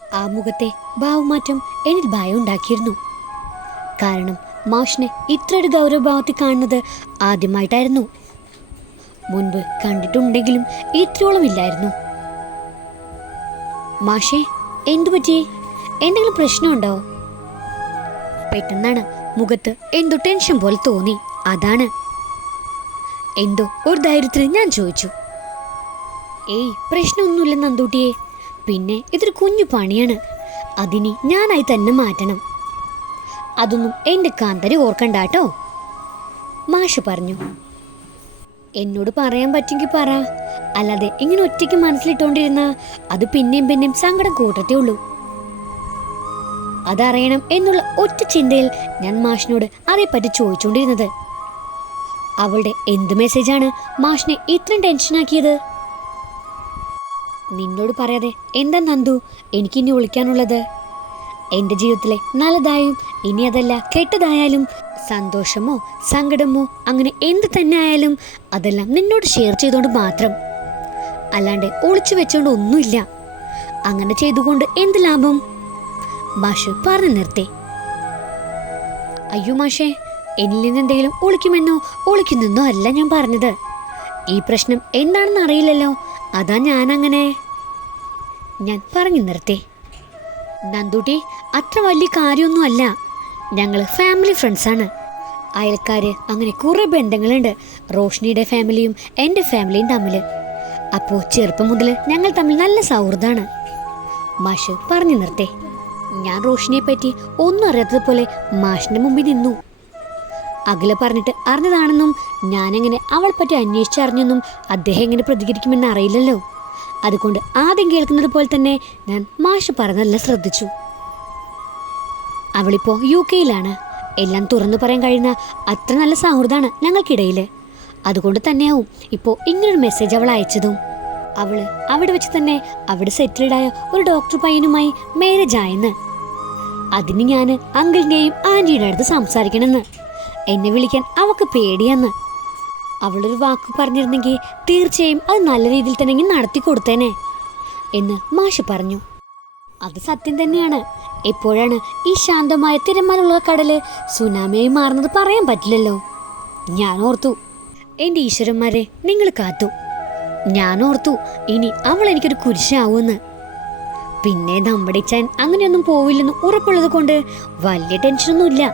ആ മുഖത്തെ ഭാവമാറ്റം എന്നിൽ ഭയം ഉണ്ടാക്കിയിരുന്നു. കാരണം മാഷിനെ ഇത്രയൊരു ഗൗരവഭാവത്തിൽ കാണുന്നത് ആദ്യമായിട്ടായിരുന്നു. മുൻപ് കണ്ടിട്ടുണ്ടെങ്കിലും ഇത്രയോളം ഇല്ലായിരുന്നു. മാഷേ, എന്തു പറ്റി? എന്തെങ്കിലും പ്രശ്നമുണ്ടോ? പെട്ടെന്നാണ് മുഖത്ത് എന്തോ ടെൻഷൻ പോലെ തോന്നി. അതാണ്. എന്തോ ഒരു ധൈര്യത്തിന് ഞാൻ ചോദിച്ചു. ഏയ്, പ്രശ്നമൊന്നുമില്ല നന്ദൂട്ടിയെ. പിന്നെ ഇതൊരു കുഞ്ഞു പണിയാണ്, അതിനി ഞാനായി തന്നെ മാറ്റണം. അതൊന്നും എൻ്റെ കാന്തരി ഓർക്കണ്ടാട്ടോ, മാഷ് പറഞ്ഞു. എന്നോട് പറയാൻ പറ്റുമെങ്കിൽ പറ, അല്ലാതെ ഇങ്ങനെ ഒറ്റയ്ക്ക് മനസ്സിലിട്ടോണ്ടിരുന്ന അത് പിന്നെയും പിന്നെയും സങ്കടം കൂട്ടത്തേ ഉള്ളൂ. അതറിയണം എന്നുള്ള ഒറ്റ ചിന്തയിൽ ഞാൻ മാഷിനോട് അതേപ്പറ്റി ചോദിച്ചുകൊണ്ടിരുന്നത്. അവളുടെ എന്ത് മെസ്സേജാണ് മാഷിനെ ഇത്രയും ടെൻഷനാക്കിയത്? നിന്നോട് പറയാതെ എന്താ നന്ദു എനിക്കിനി വിളിക്കാനുള്ളത്? എൻ്റെ ജീവിതത്തിലെ നല്ലതായും ഇനി അതല്ല കെട്ടതായാലും സന്തോഷമോ സങ്കടമോ അങ്ങനെ എന്ത് തന്നെ ആയാലും അതെല്ലാം നിന്നോട് ഷെയർ ചെയ്തുകൊണ്ട് മാത്രം, അല്ലാണ്ട് ഒളിച്ചു വെച്ചുകൊണ്ട് ഒന്നുമില്ല. അങ്ങനെ ചെയ്തുകൊണ്ട് എന്ത് ലാഭം? മാഷ് പറഞ്ഞു നിർത്തി. അയ്യോ മാഷേ, എന്നിൽ നിന്ന് എന്തെങ്കിലും ഒളിക്കുമെന്നോ ഒളിക്കുന്നെന്നോ അല്ല ഞാൻ പറഞ്ഞത്. ഈ പ്രശ്നം എന്താണെന്ന് അറിയില്ലല്ലോ, അതാ ഞാൻ പറഞ്ഞു നിർത്തി. നന്ദൂട്ടി, അത്ര വലിയ കാര്യമൊന്നും അല്ല. ഞങ്ങൾ ഫാമിലി ഫ്രണ്ട്സാണ്, അയൽക്കാര്. അങ്ങനെ കുറെ ബന്ധങ്ങളുണ്ട് റോഷ്നിയുടെ ഫാമിലിയും എൻ്റെ ഫാമിലിയും തമ്മിൽ. അപ്പോൾ ചെറുപ്പം മുതൽ ഞങ്ങൾ തമ്മിൽ നല്ല സൗഹൃദമാണ്, മാഷ് പറഞ്ഞു നിർത്തേ. ഞാൻ റോഷിനിയെ പറ്റി ഒന്നും അറിയാത്തതുപോലെ മാഷിന്റെ മുമ്പിൽ നിന്നു. അഖില പറഞ്ഞിട്ട് അറിഞ്ഞതാണെന്നും ഞാനെങ്ങനെ അവളെ പറ്റി അന്വേഷിച്ചറിഞ്ഞെന്നും അദ്ദേഹം എങ്ങനെ പ്രതികരിക്കുമെന്ന് അറിയില്ലല്ലോ. അതുകൊണ്ട് ആദ്യം കേൾക്കുന്നത് പോലെ തന്നെ ഞാൻ മാഷ് പറഞ്ഞതെല്ലാം ശ്രദ്ധിച്ചു. അവളിപ്പോ UK-യിലാണ്. എല്ലാം തുറന്നു പറയാൻ കഴിയുന്ന അത്ര നല്ല സൗഹൃദമാണ് ഞങ്ങൾക്കിടയിൽ. അതുകൊണ്ട് തന്നെയാവും ഇപ്പോൾ ഇങ്ങനൊരു മെസ്സേജ് അവൾ അയച്ചതും. അവള് അവിടെ വെച്ച് തന്നെ അവിടെ സെറ്റിൽഡായ ഒരു ഡോക്ടർ പയ്യനുമായി മാരേജ് ആയെന്ന്. അതിന് ഞാൻ അങ്കിളിൻ്റെയും ആൻറ്റിയുടെ അടുത്ത് സംസാരിക്കണമെന്ന്. എന്നെ വിളിക്കാൻ അവൾക്ക് പേടിയെന്ന്. അവളൊരു വാക്ക് പറഞ്ഞിരുന്നെങ്കിൽ തീർച്ചയായും അത് നല്ല രീതിയിൽ തന്നെ നടത്തി കൊടുത്തേനെ എന്ന് മാഷ് പറഞ്ഞു. അത് സത്യം തന്നെയാണ്. എപ്പോഴാണ് ഈ ശാന്തമായ തിരമാലുള്ള കടല് സുനാമിയായി മാറുന്നത് പറയാൻ പറ്റില്ലല്ലോ. ഞാൻ ഓർത്തു, എൻ്റെ ഈശ്വരന്മാരെ നിങ്ങൾ കാത്തു. ഞാൻ ഓർത്തു ഇനി അവൾ എനിക്കൊരു കുരിശാവൂന്ന്. പിന്നെ നമ്മുടെ ചാൻ അങ്ങനെയൊന്നും പോവില്ലെന്ന് ഉറപ്പുള്ളത് കൊണ്ട് വലിയ ടെൻഷനൊന്നുമില്ല.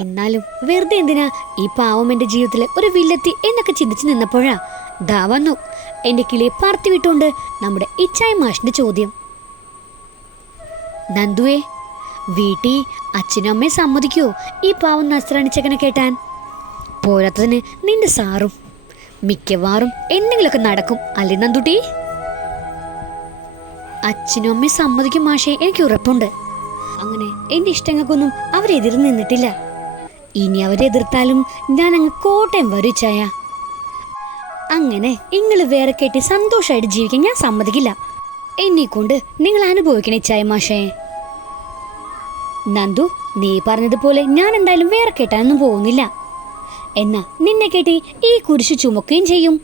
എന്നാലും വെറുതെ എന്തിനാ ഈ പാവം എൻ്റെ ജീവിതത്തിലെ ഒരു വില്ലത്തി എന്നൊക്കെ ചിന്തിച്ചു നിന്നപ്പോഴാ ദാ വന്നു എൻ്റെ കിളിയെ പറത്തി വിട്ടുകൊണ്ട് നമ്മുടെ ഇച്ചായ മാഷിന്റെ ചോദ്യം. നന്ദുവേ, വീട്ടിൽ അച്ഛനും അമ്മയെ സമ്മതിക്കോ ഈ പാവം നസ്രാണിച്ചക്കനെ കേട്ടാൻ? പോരാത്തതിന് നിന്റെ സാറും. മിക്കവാറും എന്തെങ്കിലുമൊക്കെ നടക്കും അല്ലേ നന്ദുട്ടി? അച്ഛനും അമ്മയും സമ്മതിക്കും മാഷേ, എനിക്ക് ഉറപ്പുണ്ട്. അങ്ങനെ എൻ്റെ ഇഷ്ടങ്ങൾക്കൊന്നും അവരെതിർന്ന് നിന്നിട്ടില്ല. ഇനി അവരെതിർത്താലും ഞാൻ അങ്ങ് കോട്ടയം വരും ചായ. അങ്ങനെ നിങ്ങൾ വേറെ കെട്ടി സന്തോഷമായിട്ട് ജീവിക്കാൻ ഞാൻ സമ്മതിക്കില്ല. എന്നെ കൊണ്ട് നിങ്ങൾ അനുഭവിക്കണേ ചായ മാഷേ. നന്ദു, നീ പറഞ്ഞതുപോലെ ഞാൻ എന്തായാലും വേറെ കെട്ടാനൊന്നും പോകുന്നില്ല. എന്നാ നിന്നെ കെട്ടി ഈ കുരിശ് ചുമക്കുകയും ചെയ്യും,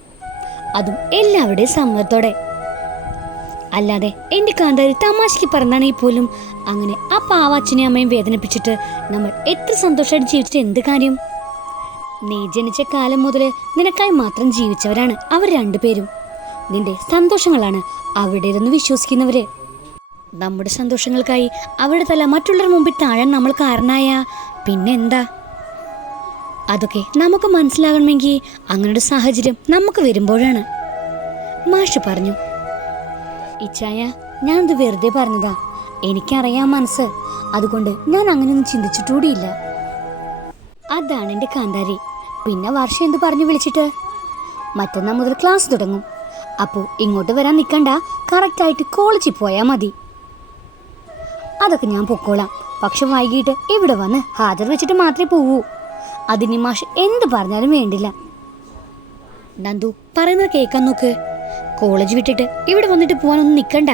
അതും എല്ലാവരുടെയും സമ്മതത്തോടെ. അല്ലാതെ എൻ്റെ കാന്താരി തമാശയ്ക്ക് പറഞ്ഞാണെങ്കിൽ പോലും അങ്ങനെ ആ പാവാച്ചനെയും അമ്മയും വേദനിപ്പിച്ചിട്ട് നമ്മൾ എത്ര സന്തോഷമായിട്ട് ജീവിച്ചിട്ട് എന്ത് കാര്യം? നീ ജനിച്ച കാലം മുതൽ നിനക്കായി മാത്രം ജീവിച്ചവരാണ് അവർ രണ്ടുപേരും. നിന്റെ സന്തോഷങ്ങളാണ് അവിടെയിരുന്ന് വിശ്വസിക്കുന്നവര്. നമ്മുടെ സന്തോഷങ്ങൾക്കായി അവരുടെ തല മറ്റുള്ളവരുടെ മുമ്പിൽ താഴാൻ നമ്മൾ കാരണമായ പിന്നെ എന്താ? അതൊക്കെ നമുക്ക് മനസ്സിലാകണമെങ്കിൽ അങ്ങനൊരു സാഹചര്യം നമുക്ക് വരുമ്പോഴാണ്, മാഷ് പറഞ്ഞു. ഇച്ചായ, ഞാനത് വെറുതെ പറഞ്ഞതാ. എനിക്കറിയാം മനസ്സ്, അതുകൊണ്ട് ഞാൻ അങ്ങനെയൊന്നും ചിന്തിച്ചിട്ടുകൂടിയില്ല. അതാണ് എൻ്റെ കാന്താരി. പിന്നെ വർഷം എന്ത് പറഞ്ഞു വിളിച്ചിട്ട്? മറ്റന്നാൾ മുതൽ ക്ലാസ് തുടങ്ങും. അപ്പോൾ ഇങ്ങോട്ട് വരാൻ നിൽക്കണ്ട, കറക്റ്റായിട്ട് കോളേജിൽ പോയാൽ മതി. അതൊക്കെ ഞാൻ പൊക്കോളാം. പക്ഷെ വൈകിട്ട് ഇവിടെ വന്ന് ഹാജർ വെച്ചിട്ട് മാത്രമേ പോവൂ. അതിന് മാഷ് എന്ത് പറഞ്ഞാലും വേണ്ടില്ല. നന്ദു, പറയുന്നത് കേൾക്കാൻ നോക്ക്. കോളേജ് വിട്ടിട്ട് ഇവിടെ വന്നിട്ട് പോകാനൊന്നും നിൽക്കണ്ട,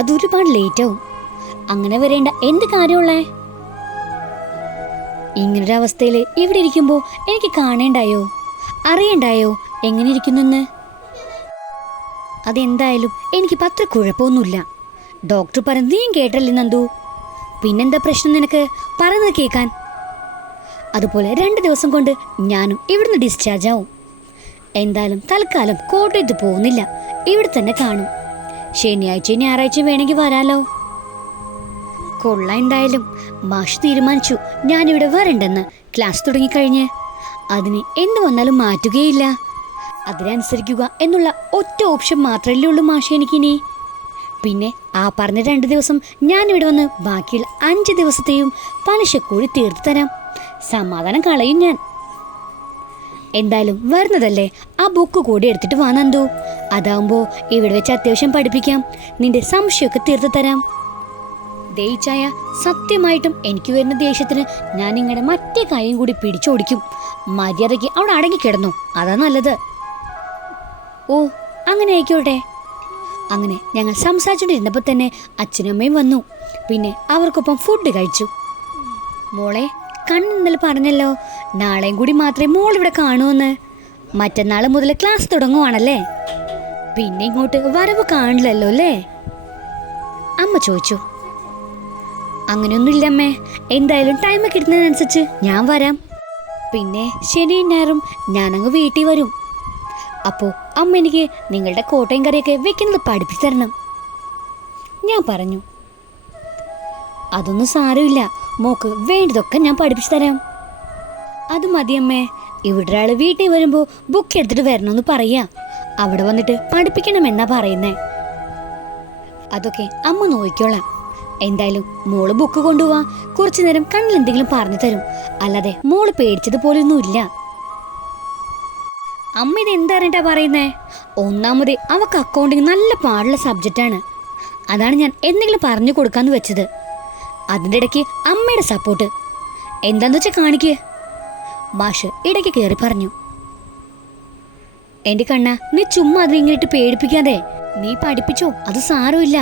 അതൊരുപാട് ലേറ്റാവും. അങ്ങനെ വരേണ്ട എന്ത് കാര്യമുള്ളേ? ഇങ്ങനൊരവസ്ഥയിൽ ഇവിടെ ഇരിക്കുമ്പോൾ എനിക്ക് കാണേണ്ടായോ, അറിയണ്ടായോ എങ്ങനെ ഇരിക്കുന്നെന്ന്? അതെന്തായാലും എനിക്കിപ്പോൾ അത്ര കുഴപ്പമൊന്നുമില്ല. ഡോക്ടർ പറഞ്ഞ് നീയും കേട്ടല്ലേ നന്ദു. പിന്നെന്താ പ്രശ്നം നിനക്ക് പറയുന്നത് കേൾക്കാൻ? അതുപോലെ 2 ദിവസം കൊണ്ട് ഞാനും ഇവിടുന്ന് ഡിസ്ചാർജ് ആവും. എന്തായാലും തൽക്കാലം കോട്ടയത്ത് പോകുന്നില്ല, ഇവിടെ തന്നെ കാണും. ശനിയാഴ്ചയും ഞായറാഴ്ചയും വേണമെങ്കിൽ വരാലോ. കൊള്ളാം. എന്തായാലും മാഷ് തീരുമാനിച്ചു ഞാനിവിടെ വരണ്ടെന്ന്. ക്ലാസ് തുടങ്ങിക്കഴിഞ്ഞ് അതിന് എന്ത് വന്നാലും മാറ്റുകയില്ല. അതിനനുസരിക്കുക എന്നുള്ള ഒറ്റ ഓപ്ഷൻ മാത്രമല്ലേ ഉള്ളൂ മാഷ് എനിക്കിനി. പിന്നെ ആ പറഞ്ഞ 2 ദിവസം ഞാനിവിടെ വന്ന് ബാക്കിയുള്ള 5 ദിവസത്തെയും പലിശ കൂടി തീർത്തു തരാം. സമാധാനം കളയും ഞാൻ. എന്തായാലും വരുന്നതല്ലേ, ആ ബുക്ക് കൂടി എടുത്തിട്ട് വാ നന്ദു. അതാവുമ്പോൾ ഇവിടെ വെച്ച് അത്യാവശ്യം പഠിപ്പിക്കാം. നിന്റെ സംശയമൊക്കെ തീർത്തു തരാം. ദേയിച്ചായ, സത്യമായിട്ടും എനിക്ക് വരുന്ന ദേഷ്യത്തിന് ഞാൻ നിങ്ങളുടെ മറ്റേ കൈയും കൂടി പിടിച്ചോടിക്കും. മര്യാദയ്ക്ക് അവിടെ അടങ്ങിക്കിടന്നു, അതാ നല്ലത്. ഓ, അങ്ങനെ ആയിക്കോട്ടെ. അങ്ങനെ ഞങ്ങൾ സംസാരിച്ചുകൊണ്ടിരുന്നപ്പോൾ തന്നെ അച്ഛനും അമ്മയും വന്നു. പിന്നെ അവർക്കൊപ്പം ഫുഡ് കഴിച്ചു. മോളെ, കണ്ണിന്നലെ പറഞ്ഞല്ലോ നാളെയും കൂടി മാത്രമേ മോൾ ഇവിടെ കാണൂന്ന്. മറ്റന്നാൾ മുതൽ ക്ലാസ് തുടങ്ങുവാണല്ലേ? പിന്നെ ഇങ്ങോട്ട് വരവ് കാണില്ലല്ലോ അല്ലേ? അമ്മ ചോദിച്ചു. അങ്ങനെയൊന്നുമില്ല അമ്മേ, എന്തായാലും ടൈം കിട്ടുന്നതിനനുസരിച്ച് ഞാൻ വരാം. പിന്നെ ശനിയും ഞായറും ഞാനങ്ങ് വീട്ടിൽ വരും. അപ്പോൾ അമ്മ എനിക്ക് നിങ്ങളുടെ കോട്ടയം കറിയൊക്കെ വെക്കുന്നത് പഠിപ്പിച്ചു തരണം. ഞാൻ പറഞ്ഞു. അതൊന്നും സാരമില്ല മോക്ക്, വേണ്ടതൊക്കെ ഞാൻ പഠിപ്പിച്ചു തരാം. അത് മതിയമ്മേ. ഇവിടെ ഒരാൾ വീട്ടിൽ വരുമ്പോൾ ബുക്ക് എടുത്തിട്ട് വരണമെന്ന് പറയാ. അവിടെ വന്നിട്ട് പഠിപ്പിക്കണമെന്നാ പറയുന്നേ. അതൊക്കെ അമ്മ നോക്കിക്കോളാം. എന്തായാലും മോള് ബുക്ക് കൊണ്ടുപോവാ. കുറച്ചു നേരം കണ്ണിൽ എന്തെങ്കിലും പറഞ്ഞു തരും. അല്ലാതെ മോള് പേടിച്ചതുപോലൊന്നുമില്ല. അമ്മ ഇത് എന്താ പറയുന്നേ? ഒന്നാമത് അവക്ക് അക്കൗണ്ടിങ് നല്ല പാടുള്ള സബ്ജക്റ്റാണ്. അതാണ് ഞാൻ എന്തെങ്കിലും പറഞ്ഞു കൊടുക്കാന്ന് വെച്ചത്. അതിൻ്റെ ഇടയ്ക്ക് അമ്മയുടെ സപ്പോർട്ട് എന്താന്ന് വെച്ചാൽ കാണിക്ക്. മാഷ് ഇടയ്ക്ക് കയറി പറഞ്ഞു. എൻ്റെ കണ്ണ, നീ ചുമ്മാ അത് ഇങ്ങോട്ട് പേടിപ്പിക്കാതെ. നീ പഠിപ്പിച്ചോ, അത് സാരമില്ല.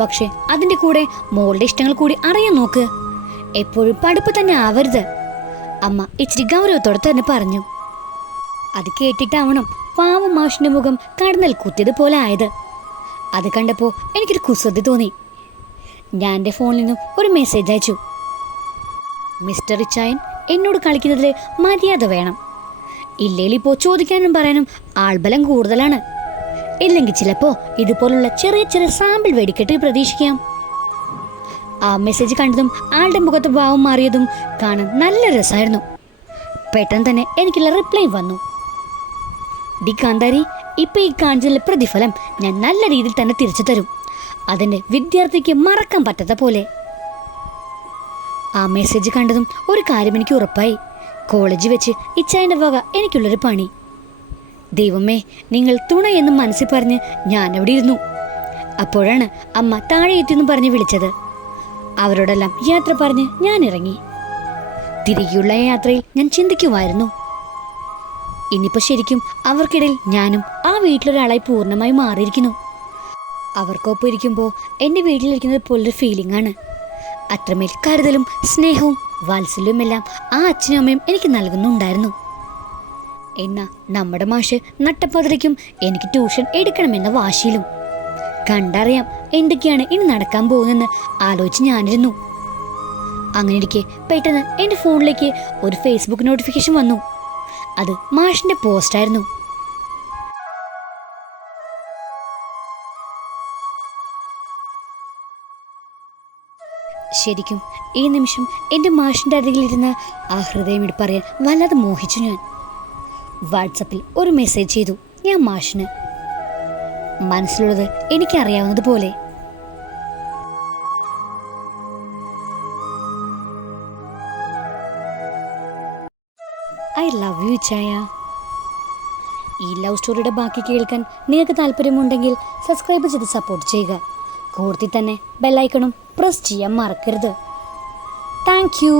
പക്ഷെ അതിൻ്റെ കൂടെ മോളുടെ ഇഷ്ടങ്ങൾ കൂടി അറിയാൻ നോക്ക്. എപ്പോഴും പഠിപ്പ് തന്നെ ആവരുത്. അമ്മ ഇച്ചിരി ഗൗരവത്തോടെ തന്നെ പറഞ്ഞു. അത് കേട്ടിട്ടാവണം പാവം മാഷിന്റെ മുഖം കടന്നൽ കുത്തിയതുപോലെ ആയത്. അത് കണ്ടപ്പോൾ എനിക്കൊരു കുസൃതി തോന്നി. ഞാൻ എൻ്റെ ഫോണിൽ നിന്നും ഒരു മെസ്സേജ് അയച്ചു. മിസ്റ്റർ റിച്ചായൻ, എന്നോട് കളിക്കുന്നതിൽ മര്യാദ വേണം. ഇല്ലേലിപ്പോൾ ചോദിക്കാനും പറയാനും ആൾബലം കൂടുതലാണ്. ഇല്ലെങ്കിൽ ചിലപ്പോൾ ഇതുപോലുള്ള ചെറിയ ചെറിയ സാമ്പിൾ വെടിക്കെട്ട് പ്രതീക്ഷിക്കാം. ആ മെസ്സേജ് കണ്ടതും ആളുടെ മുഖത്ത് ഭാവം മാറിയതും കാണാൻ നല്ല രസമായിരുന്നു. പെട്ടെന്ന് തന്നെ എനിക്കുള്ള റിപ്ലൈ വന്നു. ഡി കാന്താരി, ഇപ്പം ഈ കാണിച്ചുള്ള പ്രതിഫലം ഞാൻ നല്ല രീതിയിൽ തന്നെ തിരിച്ചു തരും. അതിൻ്റെ വിദ്യാർത്ഥിക്ക് മറക്കാൻ പറ്റാത്ത പോലെ. ആ മെസ്സേജ് കണ്ടതും ഒരു കാര്യം എനിക്ക് ഉറപ്പായി. കോളേജിൽ വെച്ച് ഇച്ചായൻ്റെ വക എനിക്കുള്ളൊരു പണി. ദൈവമേ, നിങ്ങൾ തുണയെന്നും മനസ്സിൽ പറഞ്ഞ് ഞാനവിടെ ഇരുന്നു. അപ്പോഴാണ് അമ്മ താഴെ എത്തിയെന്നും പറഞ്ഞ് വിളിച്ചത്. അവരോടെല്ലാം യാത്ര പറഞ്ഞ് ഞാൻ ഇറങ്ങി. തിരികെയുള്ള യാത്രയിൽ ഞാൻ ചിന്തിക്കുമായിരുന്നു, ഇനിയിപ്പോൾ ശരിക്കും അവർക്കിടയിൽ ഞാനും ആ വീട്ടിലൊരാളായി പൂർണ്ണമായി മാറിയിരിക്കുന്നു. അവർക്കൊപ്പം ഇരിക്കുമ്പോൾ എൻ്റെ വീട്ടിലിരിക്കുന്നത് പോലൊരു ഫീലിംഗ് ആണ്. അത്രമേൽ കരുതലും സ്നേഹവും വാത്സല്യവും എല്ലാം ആ അച്ഛനും അമ്മയും എനിക്ക് നൽകുന്നുണ്ടായിരുന്നു. എന്നാ നമ്മുടെ മാഷ് നട്ടപ്പതിരയ്ക്കും എനിക്ക് ട്യൂഷൻ എടുക്കണമെന്ന വാശിയിലും. കണ്ടറിയാം എന്തൊക്കെയാണ് ഇനി നടക്കാൻ പോകുന്നതെന്ന് ആലോചിച്ച് ഞാനിരുന്നു. അങ്ങനെ ഇരിക്കെ പെട്ടെന്ന് എൻ്റെ ഫോണിലേക്ക് ഒരു ഫേസ്ബുക്ക് നോട്ടിഫിക്കേഷൻ വന്നു. അത് മാഷിൻ്റെ പോസ്റ്റായിരുന്നു. ശരിക്കും ഈ നിമിഷം എൻ്റെ മാഷിൻ്റെ അരികിലിരുന്ന ആ ഹൃദയമിടിപ്പ് പറയാൻ വല്ലാതെ മോഹിച്ചു ഞാൻ. വാട്സപ്പിൽ ഒരു മെസ്സേജ് ചെയ്തു ഞാൻ മാഷിന്. മനസ്സിലുള്ളത് എനിക്കറിയാവുന്നതുപോലെ. ഐ ലവ് യു ചായ. ഈ ലവ് സ്റ്റോറിയുടെ ബാക്കി കേൾക്കാൻ നിങ്ങൾക്ക് താല്പര്യമുണ്ടെങ്കിൽ സബ്സ്ക്രൈബ് ചെയ്ത് സപ്പോർട്ട് ചെയ്യുക. കൂടത്തിൽ തന്നെ ബെല്ലൈക്കണും പ്രസ് ചെയ്യാൻ മറക്കരുത്. Thank you.